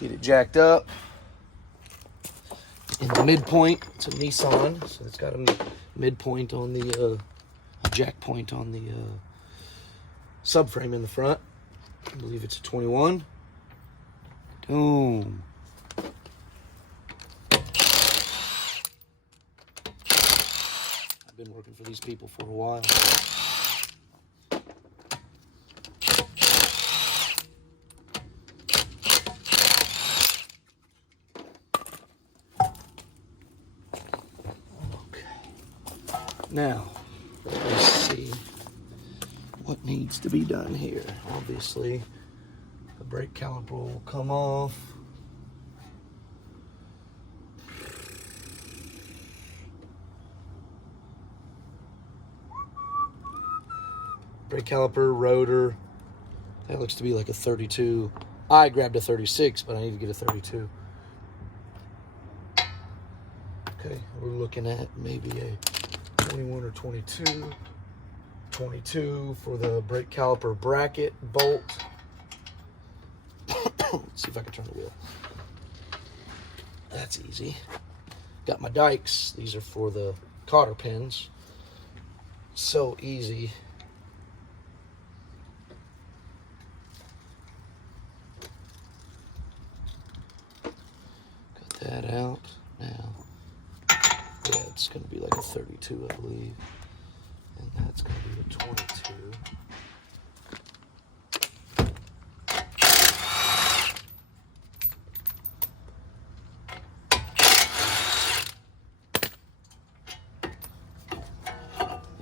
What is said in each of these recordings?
Get it jacked up. In the midpoint, it's a Nissan, so it's got a midpoint on the jack point on the subframe in the front. I believe it's a 21. Boom. I've been working for these people for a while. Now, let's see what needs to be done here. Obviously, the brake caliper will come off. Brake caliper, rotor. That looks to be like a 32. I grabbed a 36, but I need to get a 32. Okay, we're looking at maybe a 21 or 22. 22 for the brake caliper bracket bolt. Let's see if I can turn the wheel. That's easy. Got my dikes. These are for the cotter pins. So easy. Got that out now. Yeah, it's going to be like a 32, I believe. And that's going to be a 22.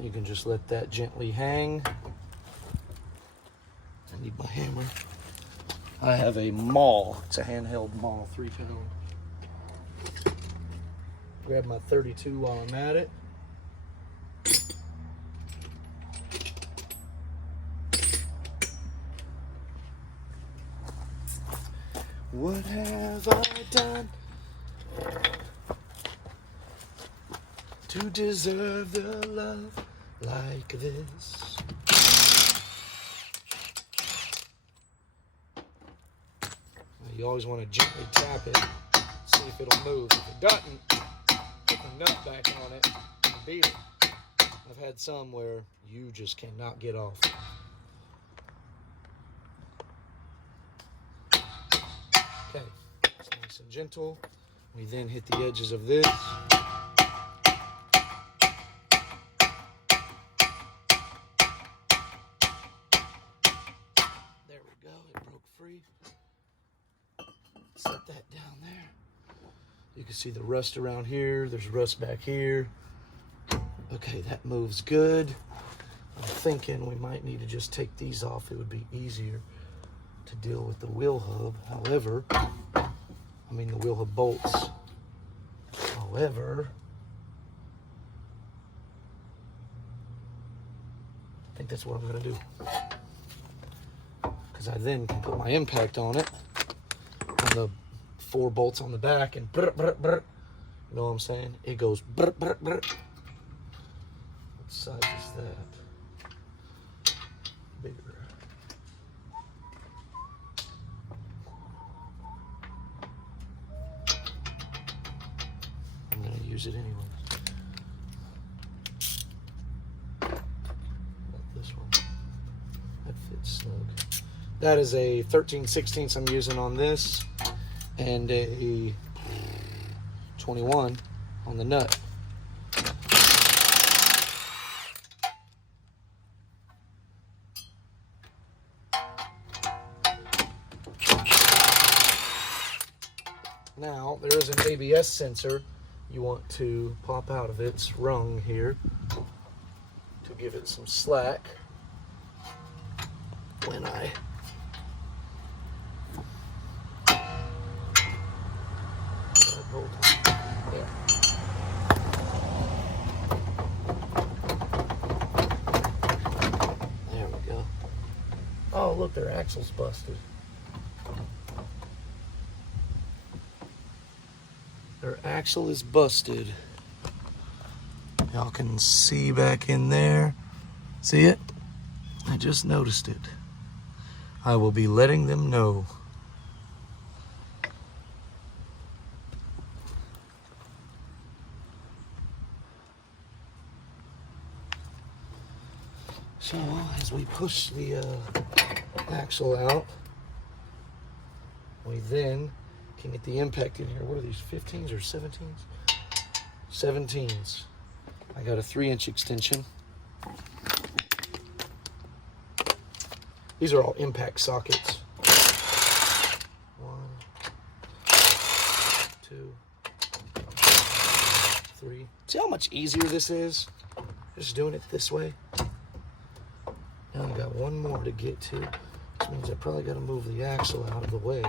You can just let that gently hang. I need my hammer. I have a maul. It's a handheld maul, 3-pound. Grab my 32 while I'm at it. What have I done to deserve the love like this? You always want to gently tap it, see if it'll move. If it doesn't, put the nut back on it and beat it. I've had some where you just cannot get off. Okay, it's nice and gentle. We then hit the edges of this. There we go, it broke free. Set that down there. You can see the rust around here. There's rust back here. Okay, that moves good. I'm thinking we might need to just take these off. It would be easier to deal with the wheel hub. However, I mean the wheel hub bolts. However, I think that's what I'm gonna do. Because I then can put my impact on it, on the 4 bolts on the back, and brr, brr, brr. You know what I'm saying? It goes brr, brr, brr. What size is that? Bigger. I'm gonna use it anyway. Not this one. That fits snug. That is a 13/16 I'm using on this, and a 21 on the nut. Now, there is an ABS sensor you want to pop out of it. It's rung here to give it some slack when I there. There we go. Oh, look, their axle's busted. Their axle is busted. Y'all can see back in there. See it? I just noticed it. I will be letting them know. So as we push the axle out, we then can get the impact in here. What are these, 15s or 17s? 17s. I got a 3-inch extension. These are all impact sockets. 1, 2, 3. See how much easier this is? Just doing it this way. Now I got one more to get to, which means I probably got to move the axle out of the way.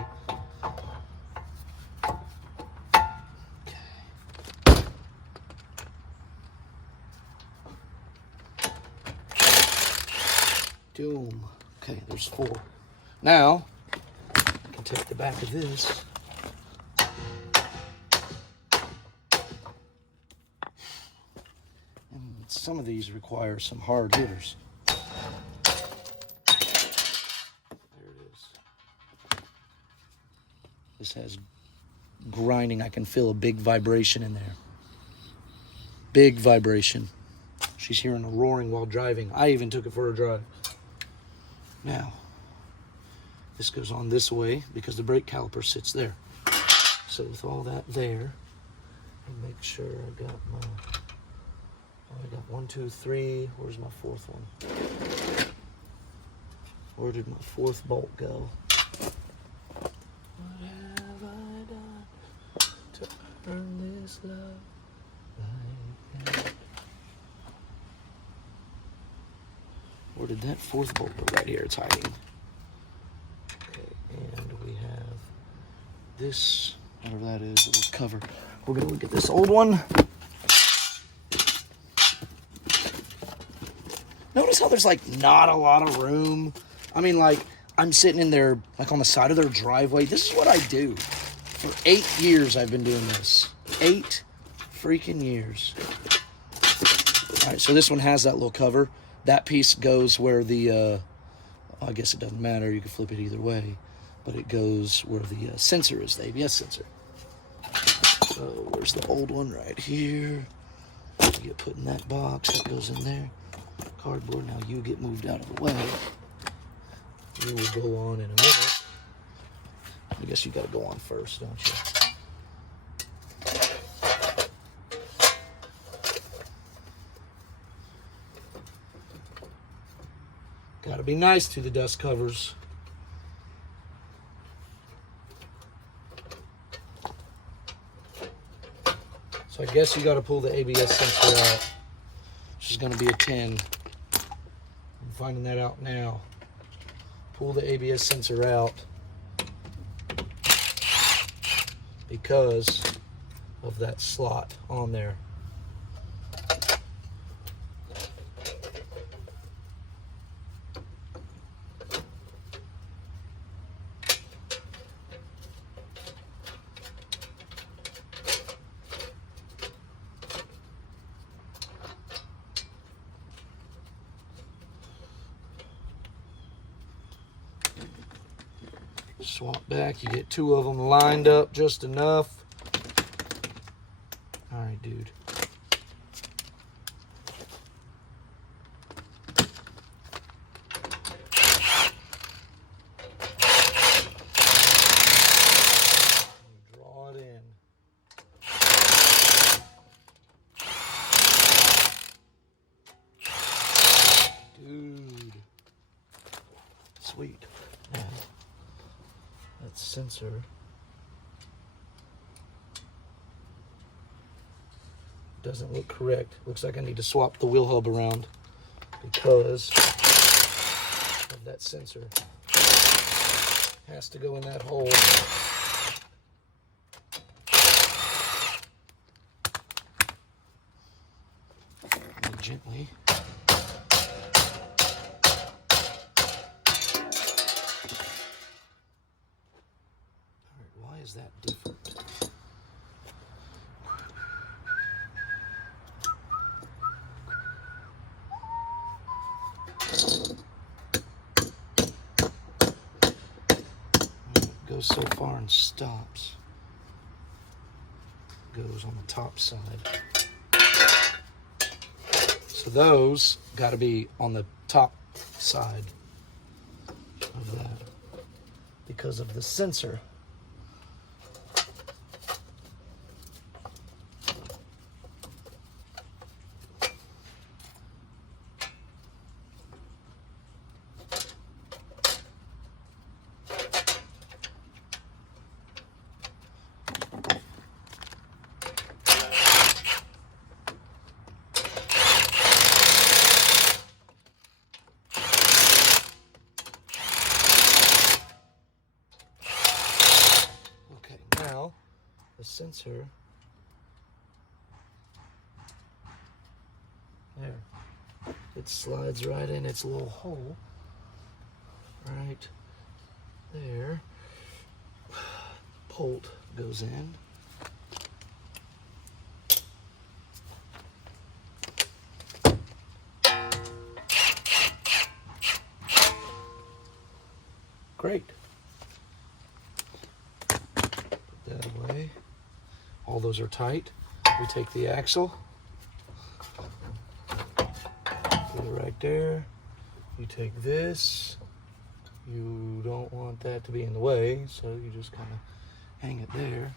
Doom. Okay, there's 4. Now, I can take the back of this. And some of these require some hard hitters. There it is. This has grinding. I can feel a big vibration in there. Big vibration. She's hearing a roaring while driving. I even took it for a drive. Now, this goes on this way because the brake caliper sits there. So with all that there, and make sure I got my, I got 1, 2, 3. Where's my 4th one? Where did my 4th bolt go? What have I done to earn this love like that? Where did that 4th bolt go? Right here, it's hiding. Okay, and we have this, whatever that is, little cover. We're gonna look at this old one. Notice how there's like not a lot of room. I mean, like, I'm sitting in there, like on the side of their driveway. This is what I do. For 8 years I've been doing this. 8 freaking years. All right, so this one has that little cover. That piece goes where the, I guess it doesn't matter, you can flip it either way, but it goes where the sensor is, the ABS sensor. So where's the old one? Right here. You get put in that box, that goes in there. Cardboard, now you get moved out of the way. You will go on in a minute. I guess you gotta go on first, don't you? Gotta be nice to the dust covers. So I guess you gotta pull the ABS sensor out, which is gonna be a 10. I'm finding that out now. Pull the ABS sensor out because of that slot on there. Swap back, you get 2 of them lined up just enough. All right, dude. Draw it in. Dude. Sweet. Now, that sensor doesn't look correct. Looks like I need to swap the wheel hub around because of that sensor. Has to go in that hole. And gently. Why is that different? It goes so far and stops. Goes on the top side. So those got to be on the top side of that because of the sensor. Now, the sensor, there, it slides right in its little hole, right there. Bolt goes in. Great. That way. All those are tight. We take the axle, put it right there. You take this. You don't want that to be in the way, so you just kind of hang it there.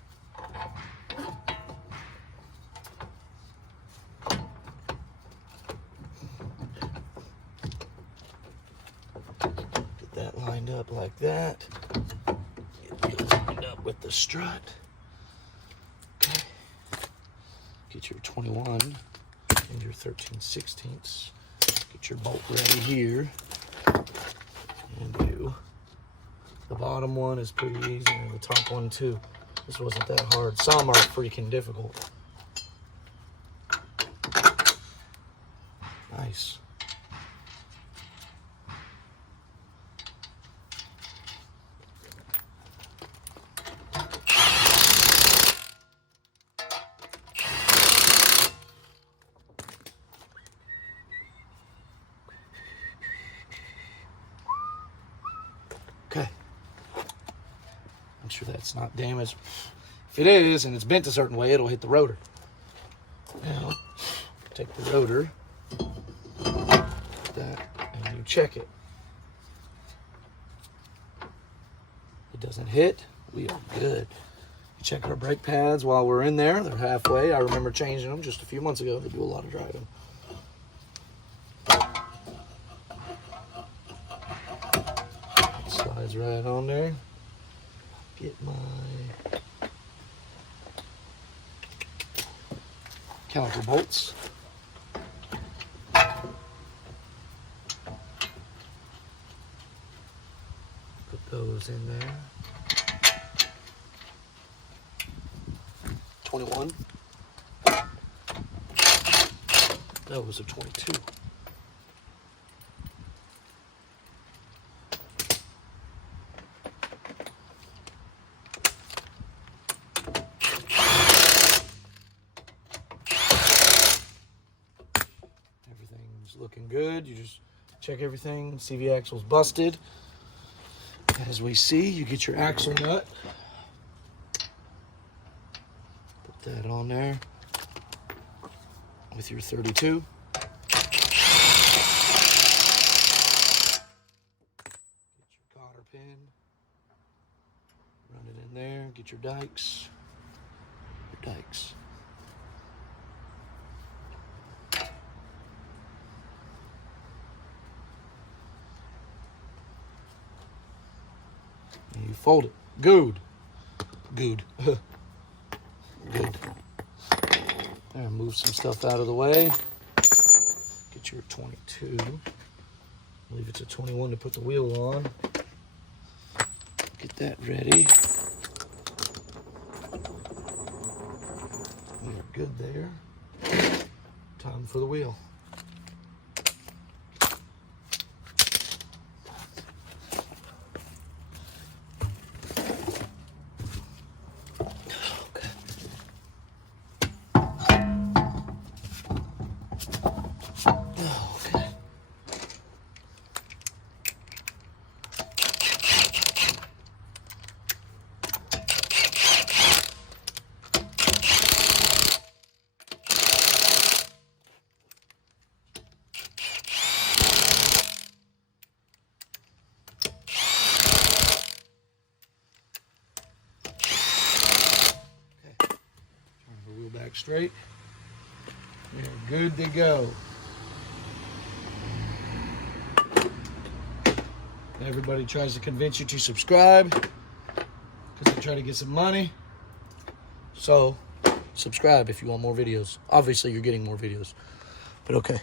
Get that lined up like that. Get it lined up with the strut. Okay. Get your 21 and your 13/16. Get your bolt ready here. And the bottom one is pretty easy, and the top one too. This wasn't that hard. Some are freaking difficult. Nice. Okay. I'm sure that's not damaged. If it is, and it's bent a certain way, it'll hit the rotor. Now, take the rotor, that, and you check it. It doesn't hit, we are good. You check our brake pads while we're in there. They're halfway. I remember changing them just a few months ago. They do a lot of driving. Slides right on there. Get my caliper bolts. Put those in there. 21. Those are 22. Everything's looking good. You just check everything. CV axle's busted. As we see, you get your axle nut. Put that on there with your 32. Get your cotter pin. Run it in there. Get your dikes. Your dikes. And you fold it. Good. Good. Good. There, move some stuff out of the way. Get your 22. Leave it to 21 to put the wheel on. Get that ready. We are good there. Time for the wheel. Wheel back straight. We're good to go. Everybody tries to convince you to subscribe because they try to get some money. So, subscribe if you want more videos. Obviously, you're getting more videos. But okay.